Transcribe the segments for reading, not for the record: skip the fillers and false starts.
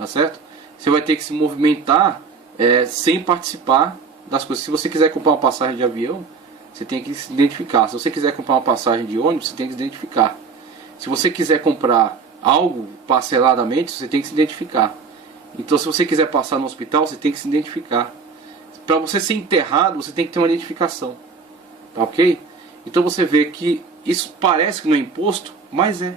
tá certo? Você vai ter que se movimentar sem participar das coisas. Se você quiser comprar uma passagem de avião, você tem que se identificar. Se você quiser comprar uma passagem de ônibus, você tem que se identificar. Se você quiser comprar algo parceladamente, você tem que se identificar. Então, se você quiser passar no hospital, você tem que se identificar. Para você ser enterrado, você tem que ter uma identificação. Tá ok? Então você vê que isso parece que não é imposto, mas é.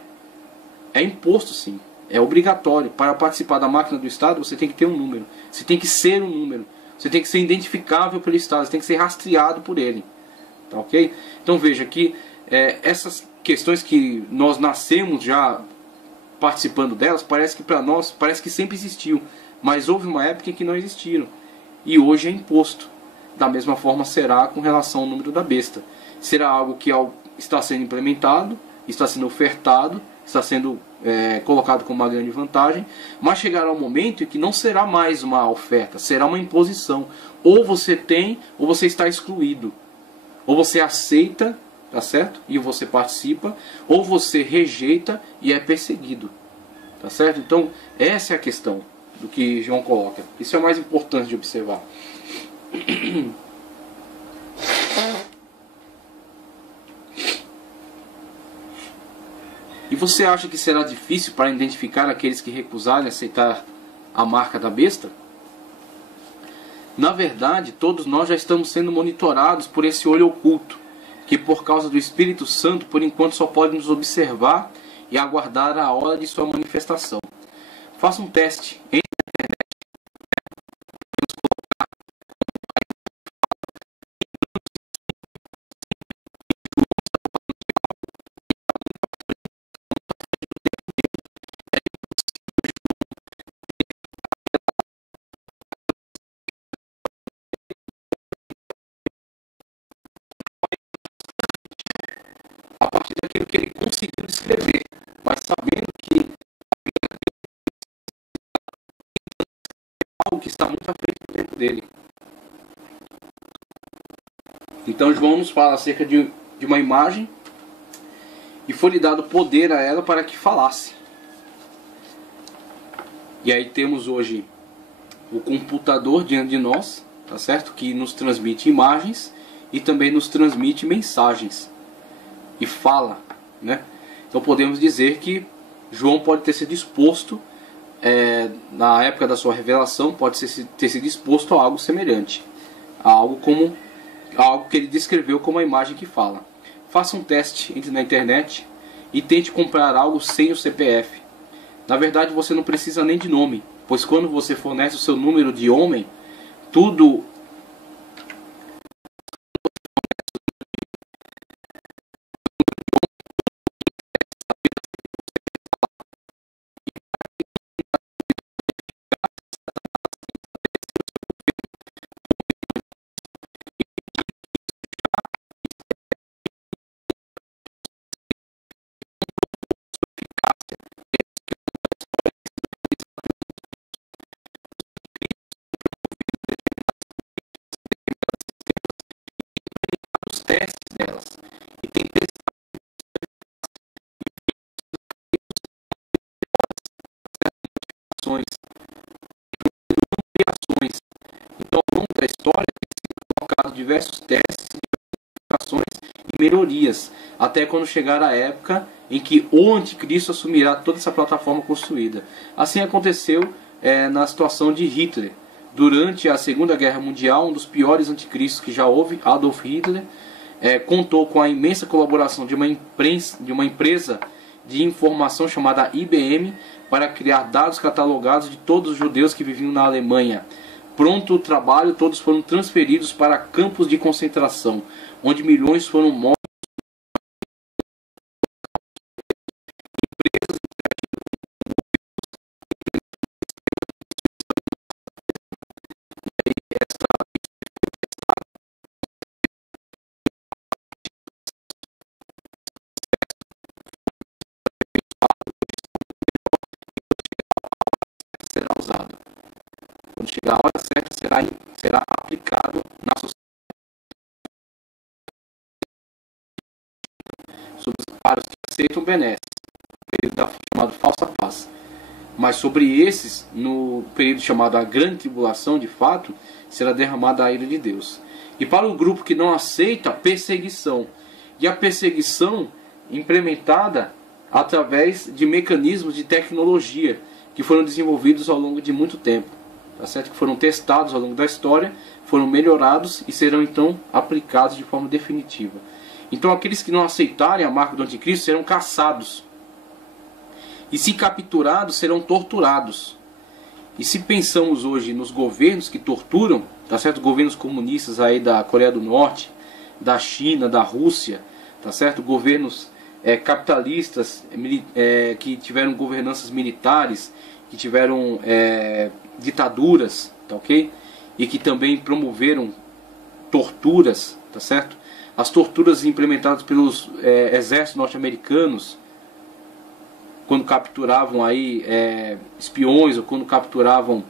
É imposto sim. É obrigatório. Para participar da máquina do Estado, você tem que ter um número. Você tem que ser um número. Você tem que ser identificável pelo Estado. Você tem que ser rastreado por ele. Tá ok? Então veja que essas questões que nós nascemos já participando delas, parece que para nós, parece que sempre existiu. Mas houve uma época em que não existiram. E hoje é imposto. Da mesma forma será com relação ao número da besta. Será algo que está sendo implementado, está sendo ofertado, está sendo colocado como uma grande vantagem, mas chegará um momento em que não será mais uma oferta, será uma imposição. Ou você tem, ou você está excluído. Ou você aceita, tá certo? E você participa, ou você rejeita e é perseguido. Tá certo? Então, essa é a questão do que João coloca. Isso é o mais importante de observar. E você acha que será difícil para identificar aqueles que recusarem aceitar a marca da besta? Na verdade, todos nós já estamos sendo monitorados por esse olho oculto, que por causa do Espírito Santo, por enquanto só pode nos observar e aguardar a hora de sua manifestação. Faça um teste. A partir daquilo que ele conseguiu descrever, mas sabendo que é algo que está muito à frente do tempo dele. Então João nos fala acerca de uma imagem e foi-lhe dado poder a ela para que falasse. E aí temos hoje o computador diante de nós, tá certo? Que nos transmite imagens e também nos transmite mensagens e fala, né? Então podemos dizer que João pode ter sido exposto na época da sua revelação, pode ter sido exposto a algo semelhante, a algo que ele descreveu como a imagem que fala. Faça um teste, entre na internet e tente comprar algo sem o CPF. Na verdade, você não precisa nem de nome, pois quando você fornece o seu número de homem, tudo os testes delas. E tem testações, criações. Então, ao longo da história, tem sido colocado diversos testes, modificações e melhorias, até quando chegar a época em que o anticristo assumirá toda essa plataforma construída. Assim aconteceu na situação de Hitler. Durante a Segunda Guerra Mundial, um dos piores anticristos que já houve, Adolf Hitler, contou com a imensa colaboração de uma empresa de informação chamada IBM para criar dados catalogados de todos os judeus que viviam na Alemanha. Pronto o trabalho, todos foram transferidos para campos de concentração, onde milhões foram mortos. Será usado. Quando chegar a hora certa, será aplicado na sociedade. Para os que aceitam, benesse. Ele está chamado falsa paz. Mas sobre esses, no período chamado a Grande Tribulação, de fato, será derramada a ira de Deus. E para o grupo que não aceita, a perseguição. E a perseguição implementada através de mecanismos de tecnologia que foram desenvolvidos ao longo de muito tempo, tá certo? Que foram testados ao longo da história, foram melhorados e serão então aplicados de forma definitiva. Então aqueles que não aceitarem a marca do anticristo serão caçados. E se capturados, serão torturados. E se pensamos hoje nos governos que torturam, tá certo? Governos comunistas aí da Coreia do Norte, da China, da Rússia, tá certo? Governos capitalistas que tiveram governanças militares, que tiveram ditaduras, tá ok? E que também promoveram torturas, tá certo? As torturas implementadas pelos exércitos norte-americanos, quando capturavam aí espiões, ou quando capturavam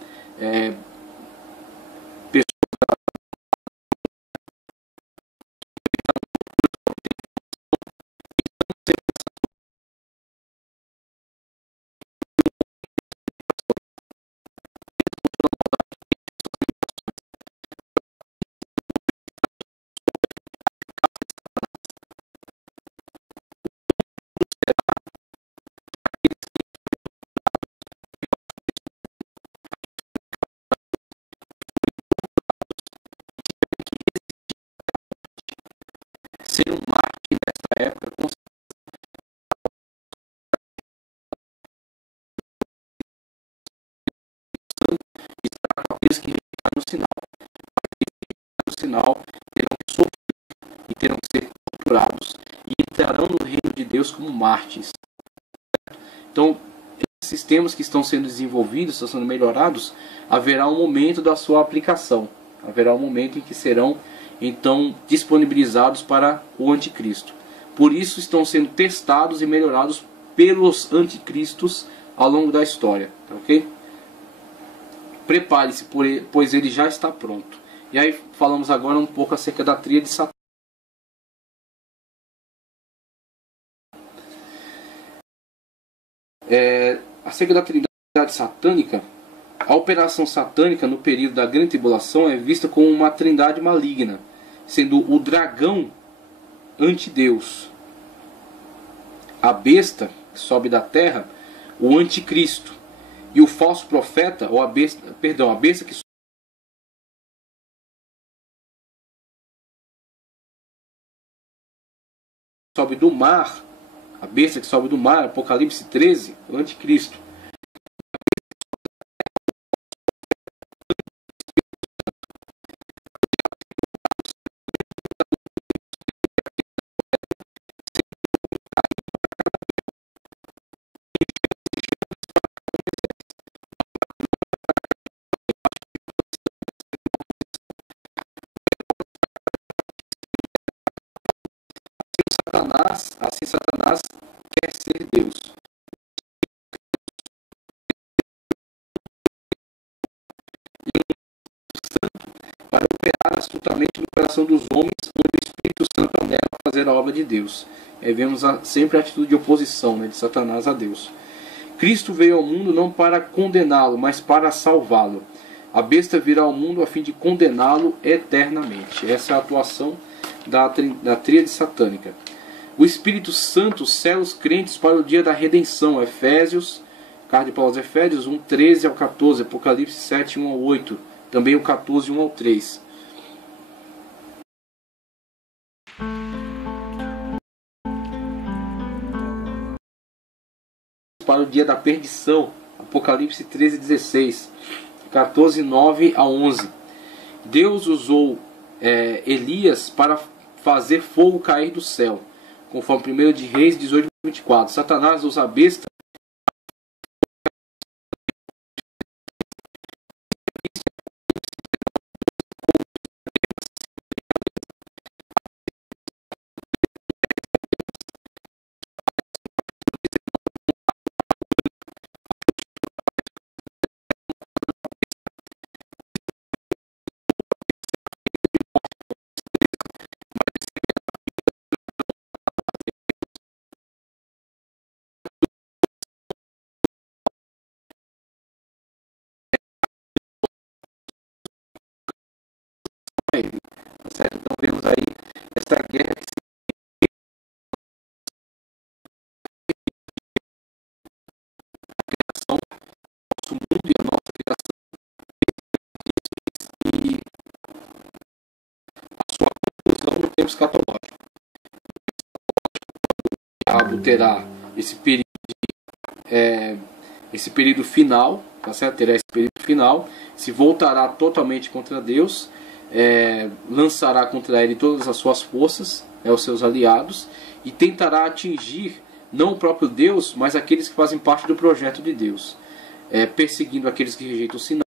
ser um mártir nessa época, com aqueles que rejeitaram o sinal. O sinal terão que sofrer e terão que ser torturados e entrarão no reino de Deus como mártires. Então, esses sistemas que estão sendo desenvolvidos, estão sendo melhorados, haverá um momento da sua aplicação. Haverá um momento em que serão então disponibilizados para o anticristo. Por isso estão sendo testados e melhorados pelos anticristos ao longo da história, tá ok? Prepare-se, pois ele já está pronto. E aí falamos agora um pouco acerca da tríade satânica. Acerca da trindade satânica, a operação satânica no período da Grande Tribulação é vista como uma trindade maligna, sendo o dragão antideus, a besta que sobe da terra, o anticristo, e o falso profeta, ou a besta que sobe do mar, a besta que sobe do mar, Apocalipse 13, o anticristo. Satanás quer ser Deus. Para operar astutamente no coração dos homens, onde o Espírito Santo anela a fazer a obra de Deus. Aí vemos sempre a atitude de oposição, né, de Satanás a Deus. Cristo veio ao mundo não para condená-lo, mas para salvá-lo. A besta virá ao mundo a fim de condená-lo eternamente. Essa é a atuação da tríade satânica. O Espírito Santo sela os crentes para o dia da redenção. Efésios, carta de Paulo aos Efésios 1, 13 ao 14, Apocalipse 7, 1 ao 8, também o 14, 1 ao 3. Para o dia da perdição, Apocalipse 13, 16, 14, 9 a 11. Deus usou Elias para fazer fogo cair do céu, conforme 1 de Reis 18, 24. Satanás usa a besta tempo escatológico. O diabo terá esse período final, tá certo? Terá esse período final, se voltará totalmente contra Deus, lançará contra ele todas as suas forças, os seus aliados, e tentará atingir não o próprio Deus, mas aqueles que fazem parte do projeto de Deus, perseguindo aqueles que rejeitam o sinal.